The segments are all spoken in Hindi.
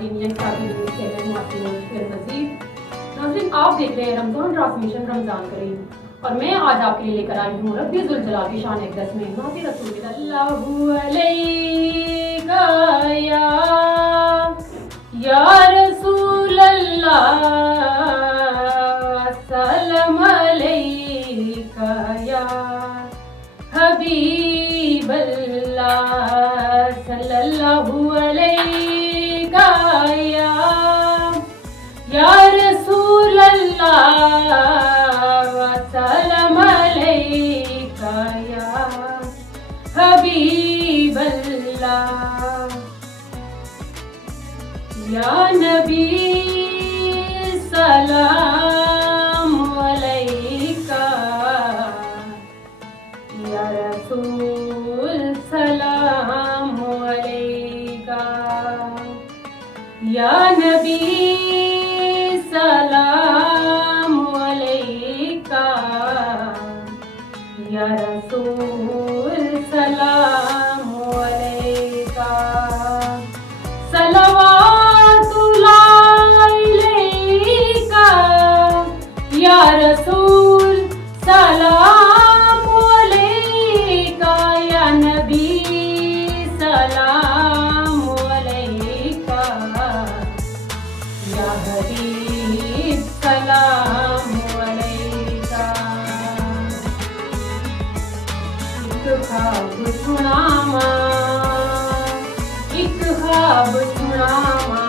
नाज़रीन से मैं हूं आपकी होस्ट फिर मजीद। नाज़रीन, आप देख रहे हैं रमज़ान ट्रांसमिशन रमज़ान करीम और मैं आज आपके लिए लेकर आई हूँ रब्बी ज़ुल जलाल की शान अक़दस में नाती रसूल सल्लल्लाहु अलैका या रसूल अल्लाह सलाम अलैका या हबीब अल्लाह सल्लल्लाहु अलैका या रसूल अल्लाह सलाम अलैका या हबीब अल्लाह या नबी सलाम अलैका या रसूल सलाम अलैका या नबी सलाम अलैका या रसूल सलाम अलैका सलवातुल्लाह अलैका या रसूल सलाम अलैका या नबी सलाम अलैका या हबीब सलाम अलैका। एक ख्वाब सुनावा, एक ख्वाब सुनावा,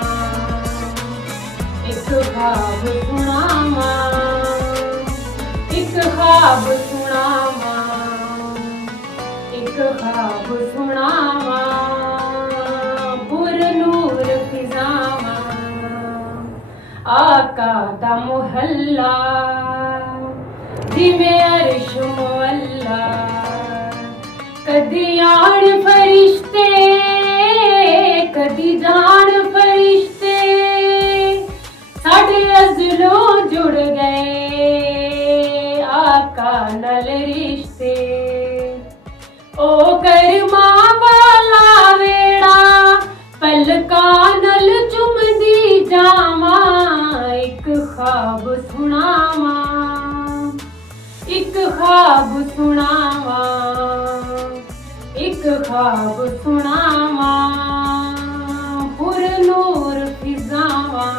एक ख्वाब सुनावा, एक ख्वाब सुनावा, एक ख्वाब सुनावा, पुरनूर फिजावा आका दा मोहल्ला जिमें अर्श मुअल्ला कदी आन फरिश्ते कदी जान फरिश्ते साढ़े अज़लों जुड़ गए आका नल रिश्ते ओ करमा वाला वेड़ा पलका नल चुमदी जावा एक ख्वाब सुनावा, एक ख्वाब सुनावा, एक ख्वाब सुनावा, पुरनूर फिजावा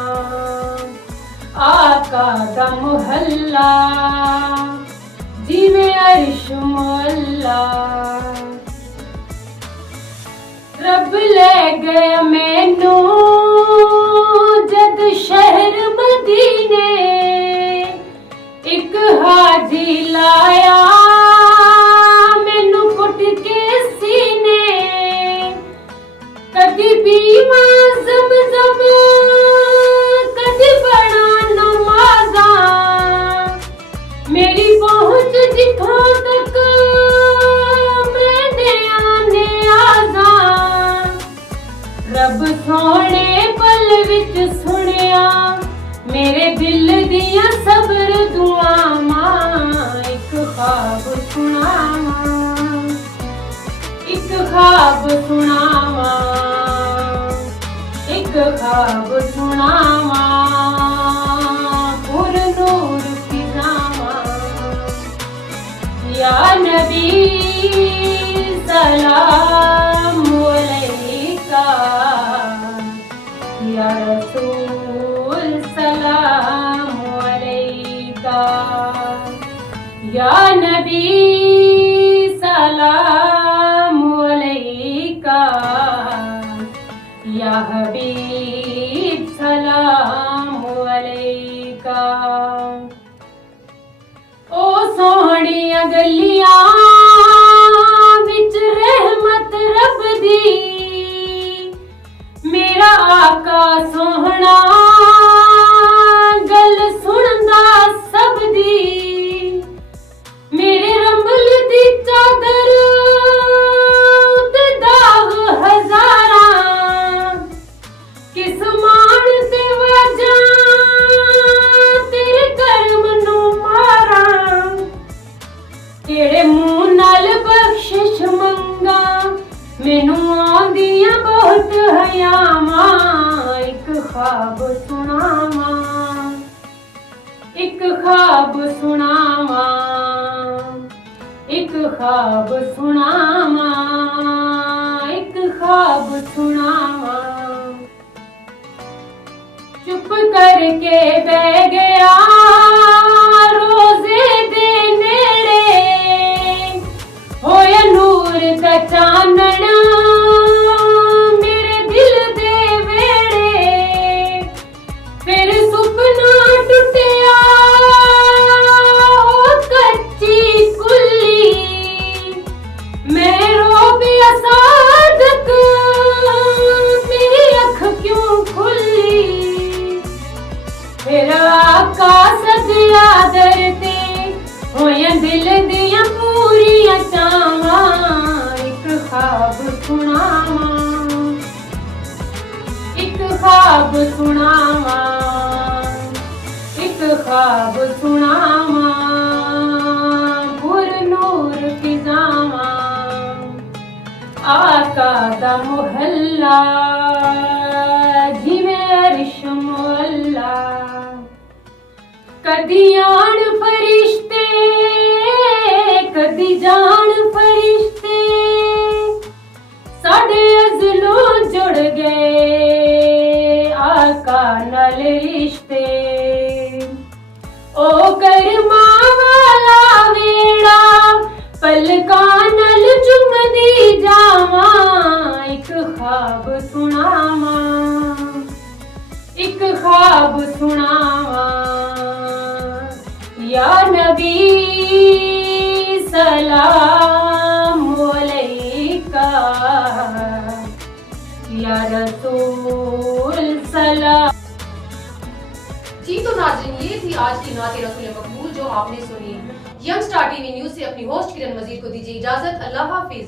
आका दा मोहल्ला जिमें अर्श मुअल्ला रब ले गया मैनू जद शहर मदीने एक हाजी लाया मैनू कुट के सीने कदी पीवा ज़म-ज़म कदी बना नमाज़ा मेरी पहुंच जिथों तक मैंने आने आजा रब सोने पल विच सुनिया मेरे दिल दिया सब्र दुआवां एक ख्वाब सुनावा, एक ख्वाब सुनावा, एक ख्वाब सुनावा, पुरनूर फिजावा या नबी सलाम अलैका या रसूल सलाम अलैका या नबी सलाम अलैका या हबीब सलाम अलैका। ओ सोहणिया गलियां ख्वाब सुनावा, एक ख्वाब सुनावा, एक ख्वाब सुनावा, एक ख्वाब सुनावा। चुप करके बह गया रोजे दे नेड़े, होया नूर दा चानन मेरे दिल दे वेड़े। फिर सुपना टुटिया कच्ची कुल्ली, मैं रोबिया सादक मेरी अख क्यों खुली। फिर आका सदिया दरते होया दिल दिया पूरियां चावा, एक ख्वाब सुनावा, एक ख्वाब सुनावा, एक ख्वाब सुनावा। पुर नूर फिजावा आका दा मोहल्ला, जिवें अरश मुअल्ला। कदी आन फरिश्ते कदी जान फरिश्ते, साडे अज़लों जुड़ गए आका नाल रिश्ते। ओ करमा वाला वेड़ा पलकां नाल चुमदी जावा, एक ख्वाब सुनावा, एक ख्वाब सुनावा। या नबी सलाम अलैका, या रसूल सलाम। जी तो नाज़रीन, ये थी आज की नात रसूल मकबूल जो आपने सुनी। यंग स्टार टीवी न्यूज़ से अपनी होस्ट किरण मजीद को दीजिए इजाजत। अल्लाह हाफिज।